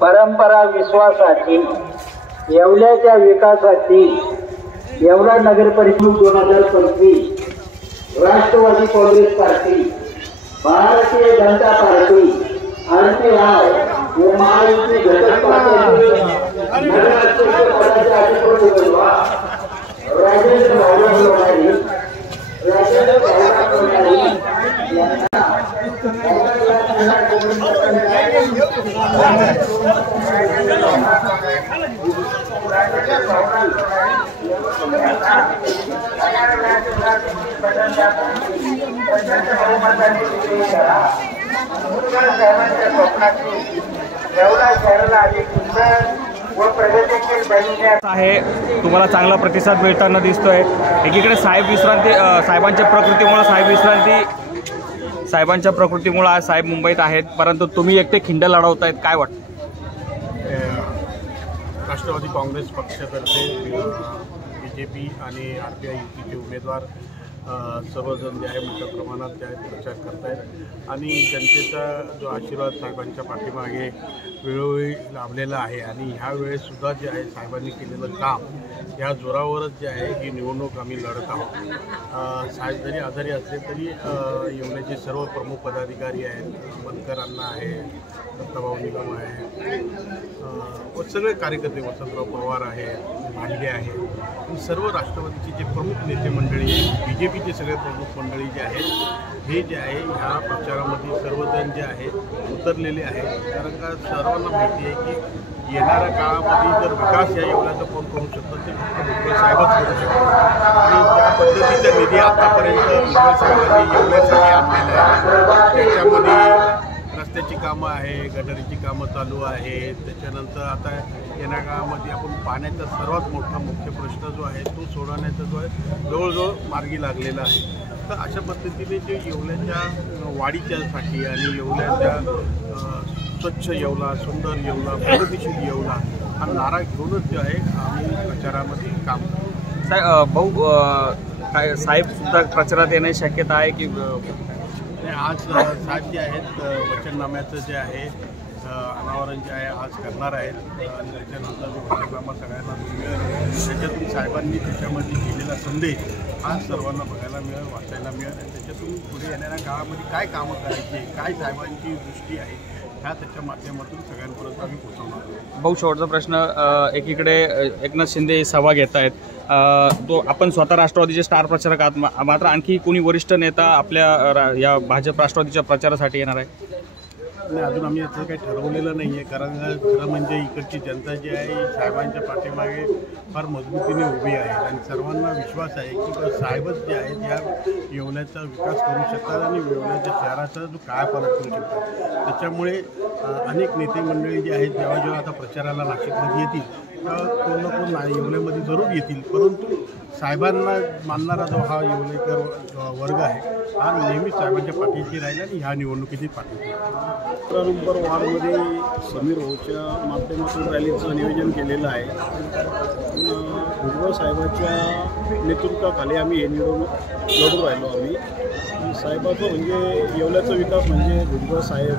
परंपरा विश्वासाची येवल्याच्या विकासाची येवला नगर परिषद 2025 राष्ट्रवादी काँग्रेस पार्टी भारतीय जनता पार्टी आणि महायुती घटक आहे तुम्हाला चांगला प्रतिसाद मिळताना दिसतोय। एकीकडे साहेबांच्या प्रकृतीमुळे आज साहेब मुंबईत आहेत, परंतु तुम्ही एकटे खिंड लढवतायत, काय वाटतं? राष्ट्रवादी काँग्रेस पक्षातर्फे बीजेपी आणि आरपीआय युतीचे उमेदवार सर्वजण जे आहे मोठ्या प्रमाणात जे आहे प्रचार करत आहेत आणि जनतेचा जो आशीर्वाद साहेबांच्या पाठीमागे वेळोवेळी लाभलेला आहे आणि ह्या वेळेससुद्धा जे आहे साहेबांनी केलेलं काम ह्या जोरावरच जे आहे ही निवडणूक आम्ही लढत आहोत। साहेब जरी आजारी असले तरी येवल्याचे सर्व प्रमुख पदाधिकारी आहेत, बनकर अण्णा आहे, दत्ताभाऊ निगम आहे, सगळे कार्यकर्ते, वसंतराव पवार आहे, भांडे आहे, सर्व राष्ट्रवादीचे जे प्रमुख नेते मंडळी आहेत, बीजेपीचे सगळे प्रमुख मंडळी जे आहेत हे जे आहे ह्या प्रचारामध्ये सर्वजण जे आहे उतरलेले आहेत। कारण का सर्वांना माहिती आहे की येणाऱ्या काळामध्ये जर विकास या येवल्याचा कोण करू शकतं ते फक्त भुजबळ साहेबच करू शकतात आणि ज्या पद्धतीचा निधी आतापर्यंत भुजबळ साहेबांनी येवल्यासाठी आणलेला आहे त्याच्यामध्ये रस्त्याची कामं आहे, गटारीची कामं चालू आहेत, त्याच्यानंतर आता येणाऱ्या काळामध्ये आपण पाण्याचा सर्वात मोठा मुख्य प्रश्न जो आहे तो सोडवण्याचा जो आहे जवळजवळ मार्गी लागलेला आहे। तर अशा पद्धतीने जे येवल्याच्या वाढीच्यासाठी आणि येवल्याच्या स्वच्छ येवला, सुंदर येवला, प्रगतिशील येवला हा नारा घेऊनच जे आहे आम्ही प्रचारामध्ये काम करतो। काय साहेब सुद्धा प्रचारात येण्याची शक्यता आहे की आज साहेब जे आहेत वचननाम्याचं जे आहे अनावरण जे आहे आज करणार आहेत आणि त्याच्यानंतर जो वचननामा सगळ्यांना मिळेल त्याच्यातून साहेबांनी त्याच्यामध्ये दिलेला संदेश आज सर्वांना बघायला मिळेल, वाचायला मिळेल आणि त्याच्यातून पुढे येणाऱ्या काळामध्ये काय कामं करायची, काय साहेबांची दृष्टी आहे ह्या त्याच्या माध्यमातून सगळ्यांपर्यंत आम्ही पोहोचवणार। भाऊ, शेवटचा प्रश्न, एकीकडे एकनाथ शिंदे सभा घेत आहेत, तो आपण स्वतः राष्ट्रवादीचे स्टार प्रचारक आहात, मात्र आणखी कोणी वरिष्ठ नेता आपल्या या भाजप राष्ट्रवादीच्या प्रचारासाठी येणार आहे? नाही, अजून आम्ही याचं काही ठरवलेलं नाही आहे, कारण खरं म्हणजे इकडची जनता जी आहे साहेबांच्या पाठीमागे फार मजबूतीने उभी आहे आणि सर्वांना विश्वास आहे की साहेबच जे आहेत या येवल्याचा विकास करू शकतात आणि येवल्याच्या शहराचा जो कायापालट करू शकतात। त्याच्यामुळे अनेक नेते मंडळी जी आहेत जेव्हा जेव्हा आता प्रचाराला नाशिकमध्ये येतील तर कोण ना कोण येवल्यामध्ये जरूर येतील, परंतु साहेबांना मानणारा जो हा येवलेकर वर्ग आहे हा नेहमीच साहेबांच्या पाठीशी राहील आणि ह्या निवडणुकीची पाठीशी। 15 नंबर वार्डमध्ये समीर भाऊच्या माध्यमातून रॅलीचं नियोजन केलेलं आहे। भुजबळ साहेबांच्या नेतृत्वाखाली आम्ही हे निवडणूक लढू राहिलो आम्ही। साहेबाचं म्हणजे येवल्याचा विकास म्हणजे भुजबळ साहेब